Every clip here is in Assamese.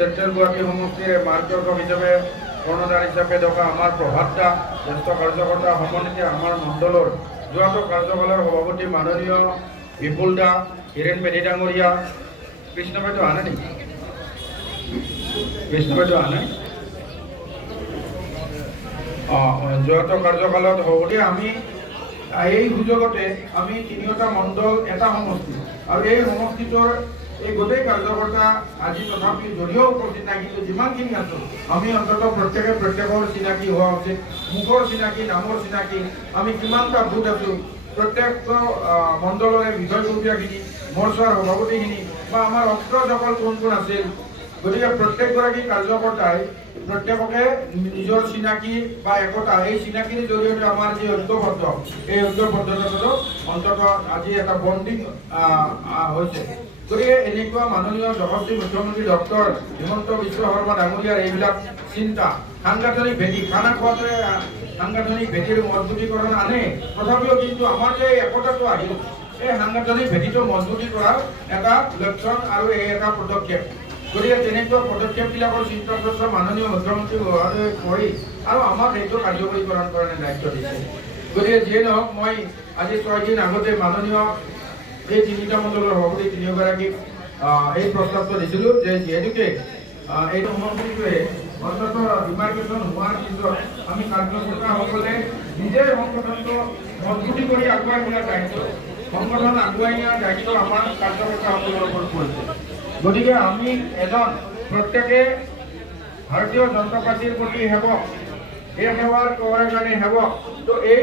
সেন্ট্ৰাল গুৱাহাটী সমষ্টিৰ মাৰ্গদৰ্শক হিচাপে কৰ্ণধাৰ হিচাপে থকা আমাৰ প্ৰভাতদা জ্যেষ্ঠ কাৰ্যকৰ্তা সমন্বিতে আমাৰ মণ্ডলৰ যোৱাটো কাৰ্যকালৰ সভাপতি মাননীয় বিপুল দা হিৰেণ মেধি ডাঙৰীয়া কৃষ্ণ বাইদেউ অহা নাই নেকি কৃষ্ণ বাইদেউ অহা নাই যোৱাটো কাৰ্যকালত সভাপতি আমি এই সুযোগতে আমি তিনিওটা মণ্ডল এটা সমষ্টি আৰু এই সমষ্টিটোৰ এই গোটেই কাৰ্যকৰ্তা আজি তথাপি যদিও উপস্থিত নাই কিন্তু যিমানখিনি আছোঁ আমি অন্ততঃ প্ৰত্যেকৰ চিনাকি হোৱা উচিত মুখৰ চিনাকি নামৰ চিনাকি আমি কিমানটা বুথ আছোঁ প্ৰত্যেক মণ্ডলৰে বিষয়ববীয়াখিনি মৰ্চাৰ সভাপতিখিনি বা আমাৰ অগ্ৰজসকল কোন কোন আছিল গতিকে প্ৰত্যেকগৰাকী কাৰ্যকৰ্তাই প্ৰত্যেককে নিজৰ চিনাকি বা একতা এই চিনাকিৰ জৰিয়তে আমাৰ যি ঐক্যবদ্ধ এই ঐক্যবদ্ধতাটো অন্ততঃ আজি এটা বন্দিং হৈছে গতিকে এনেকুৱা মাননীয় যশস্বী মুখ্যমন্ত্ৰী ডক্টৰ হিমন্ত বিশ্ব শৰ্মা ডাঙৰীয়াৰ এইবিলাক চিন্তা সাংগঠনিক ভেটি খানা খোৱাটোৱে সাংগঠনিক ভেটিৰ মজবুতীকৰণ আনে তথাপিও কিন্তু আমাৰ যে একতাটো আহিল এই সাংগঠনিক ভেটিটো মজবুতি কৰাৰ এটা লক্ষণ আৰু এই এটা পদক্ষেপ গতিকে তেনেকুৱা পদক্ষেপবিলাকৰ চিন্তা চৰ্চা মাননীয় মুখ্যমন্ত্ৰী মহোদয়ে কৰি আৰু আমাক সেইটো কাৰ্যকৰীকৰণ কাৰণে দায়িত্ব দিছে গতিকে যিয়ে নহওক মই আজি 6 দিন আগতে মাননীয় এই তিনিটা মণ্ডলৰ সভাপতি তিনিওগৰাকীক এই প্ৰস্তাৱটো দিছিলোঁ যে যিহেতুকে এই সমষ্টিটোৱে অন্ততঃ ডিমাৰ্কেশ্যন হোৱাৰ পিছত আমি কাৰ্যকৰ্তাসকলে নিজে সংগঠনটো মজবুতি কৰি আগুৱাই নিয়াৰ দায়িত্ব সংগঠন আগুৱাই নিয়াৰ দায়িত্ব আমাৰ কাৰ্যকৰ্তাসকলৰ ওপৰত পৰিছে গতিকে আমি প্ৰত্যেকে ভাৰতীয় জনতা পাৰ্টিৰ প্ৰতি সেৱক এই সেৱাৰ কাৰণে সেৱক তো এই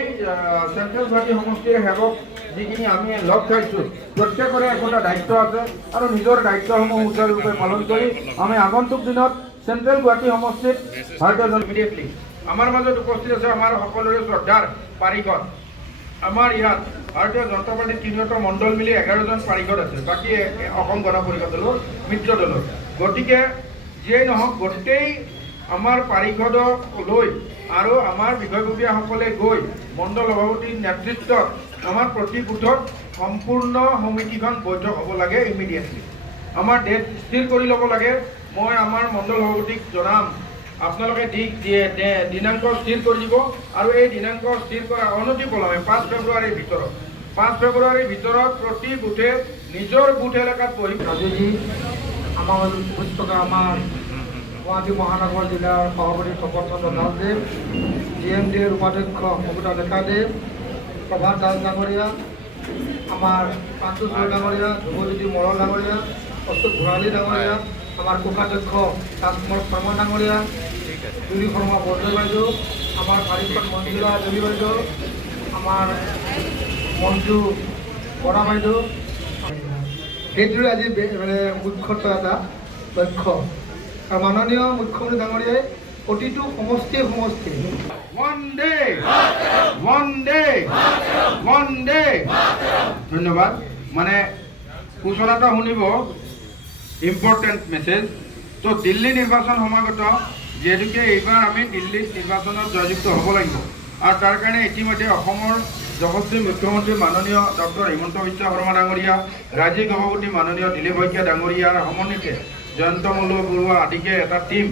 চেন্ট্ৰেল গুৱাহাটী সমষ্টিৰ সেৱক যিখিনি আমি লগ খাইছোঁ প্ৰত্যেকৰে একোটা দায়িত্ব আছে আৰু নিজৰ দায়িত্বসমূহ সুচাৰুৰূপে পালন কৰি আমি আগন্তুক দিনত চেন্ট্ৰেল গুৱাহাটী সমষ্টিত ভাৰতীয় জনতা ইমিডিয়েটলি আমাৰ মাজত উপস্থিত আছে আমাৰ সকলোৰে শ্ৰদ্ধাৰ পাৰিষদ আমাৰ ইয়াত ভাৰতীয় জনতা পাৰ্টিৰ তিনিওটা মণ্ডল মিলি 11জন পাৰিষদ আছে বাকী অসম গণ পৰিষদ দলৰ মিত্ৰ দলৰ গতিকে যিয়েই নহওক গোটেই আমাৰ পাৰিষদক লৈ আৰু আমাৰ বিষয়ববীয়াসকলে গৈ মণ্ডল সভাপতিৰ নেতৃত্বত আমাৰ প্ৰতি বুথত সম্পূৰ্ণ সমিতিখন বৈঠক হ'ব লাগে ইমিডিয়েটলি আমাৰ ডেট স্থিৰ কৰি ল'ব লাগে মই আমাৰ মণ্ডল সভাপতিক জনাম আপোনালোকে দিনাংক স্থিৰ কৰি দিব আৰু এই দিনাংক স্থিৰ কৰা অনতিপলমে 5 ফেব্ৰুৱাৰীৰ ভিতৰত প্ৰতি বুথে নিজৰ বুথ এলেকাত বহি আজি আমাৰ উপস্থিত আমাৰ গুৱাহাটী মহানগৰ জিলাৰ সভাপতি তপন চন্দ্ৰ দাসদেৱ GMDৰ উপাধ্যক্ষ মমতা ডেকাদেৱ প্ৰভাত দাস ডাঙৰীয়া আমাৰ প্ৰাঞ্জু চৰৈ ডাঙৰীয়া ধ্ৰুৱজ্যোতি মৰল ডাঙৰীয়া অশোক ভৰালী ডাঙৰীয়া আমাৰ কোষাধ্যক্ষ ৰাজকুমাৰ শৰ্মা ডাঙৰীয়া জুলি শৰ্মা বৰদলৈ বাইদেউ আমাৰ পাৰিষদ মঞ্জুলা দেৱী বাইদেউ আমাৰ মঞ্জু বৰা বাইদেউ সেইটোৰে আজি মানে মুখ্যত এটা লক্ষ্য আৰু মাননীয় মুখ্যমন্ত্ৰী ডাঙৰীয়াই প্ৰতিটো সমষ্টি ধন্যবাদ মানে সূচনাটা শুনিব ইম্পৰ্টেণ্ট মেছেজ তো দিল্লী নিৰ্বাচন সমাগত যিহেতুকে এইবাৰ আমি দিল্লীত নিৰ্বাচনত জয়যুক্ত হ'ব লাগিব আৰু তাৰ কাৰণে ইতিমধ্যে অসমৰ যশস্বী মুখ্যমন্ত্ৰী মাননীয় ডক্টৰ হিমন্ত বিশ্ব শৰ্মা ডাঙৰীয়া ৰাজ্যিক সভাপতি মাননীয় দিলীপ শইকীয়া ডাঙৰীয়াৰ সমন্বিতে জয়ন্ত মল্ল বৰুৱা আদিকে এটা টীম